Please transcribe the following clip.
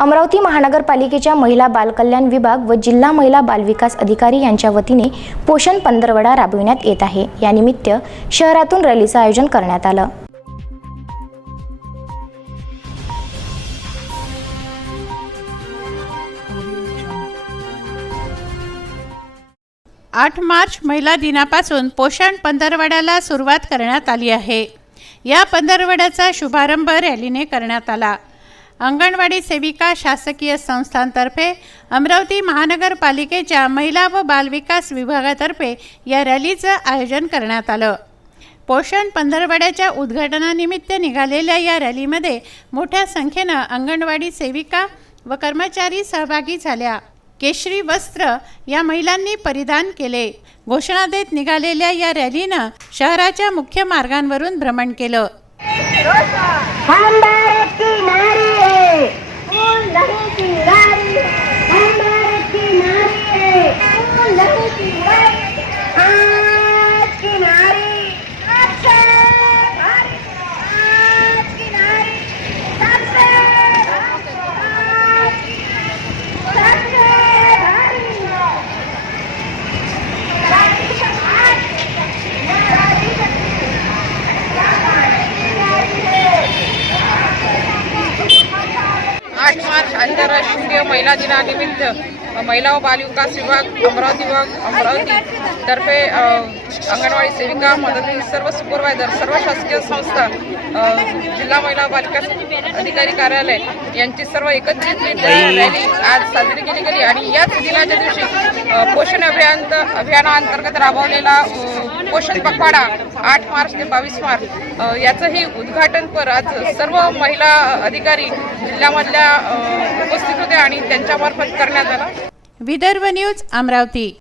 अमरावती महानगरपालिकेच्या महिला बालकल्याण विभाग व जिल्हा महिला बालविकास अधिकारी यांच्या वतीने पोषण पंधरवडा राबविण्यात येत आहे। या निमित्त शहरातून रॅलीचं आयोजन करण्यात आलं। 8 मार्च महिला दिनापासून पोषण पंधरवड्याला सुरुवात करण्यात आली आहे। या पंधरवड्याचा शुभारंभ रॅलीने करण्यात आला। अंगणवाडी सेविका शासकीय संस्थांतर्फे अमरावती महानगरपालिकेच्या महिला व बालविकास विभागातर्फे या रॅलीचं आयोजन करण्यात आलं। पोषण पंधरवड्याच्या उद्घाटनानिमित्त निघालेल्या या रॅलीमध्ये मोठ्या संख्येने अंगणवाडी सेविका व कर्मचारी सहभागी झाल्या। केशरी वस्त्र या महिलांनी परिधान केले। घोषणा देत निघालेल्या या रॅलीनं शहराच्या मुख्य मार्गांवरून भ्रमण केलं। मार्च आंतरराष्ट्रीय महिला दिनानिमित्त महिला व बालविकास विभाग अमरावती तर्फे अंगणवाडी सेविका मदतनीस सर्व सुपरवायझर सर्व शासकीय संस्था जिल्हा महिला बालविकास अधिकारी कार्यालय यांची सर्व एकत्रित रॅली आज साजरी केली गेली आणि याच दिनाच्या दिवशी पोषण अभियानाअंतर्गत राबवलेला पोषण पखवाडा 8 मार्च ते 22 मार्च याचंही उद्घाटनपर आज सर्व महिला अधिकारी जिल्ह्यामधल्या उपस्थित होते आणि त्यांच्यामार्फत करण्यात आला। विदर्भ न्यूज अमरावती।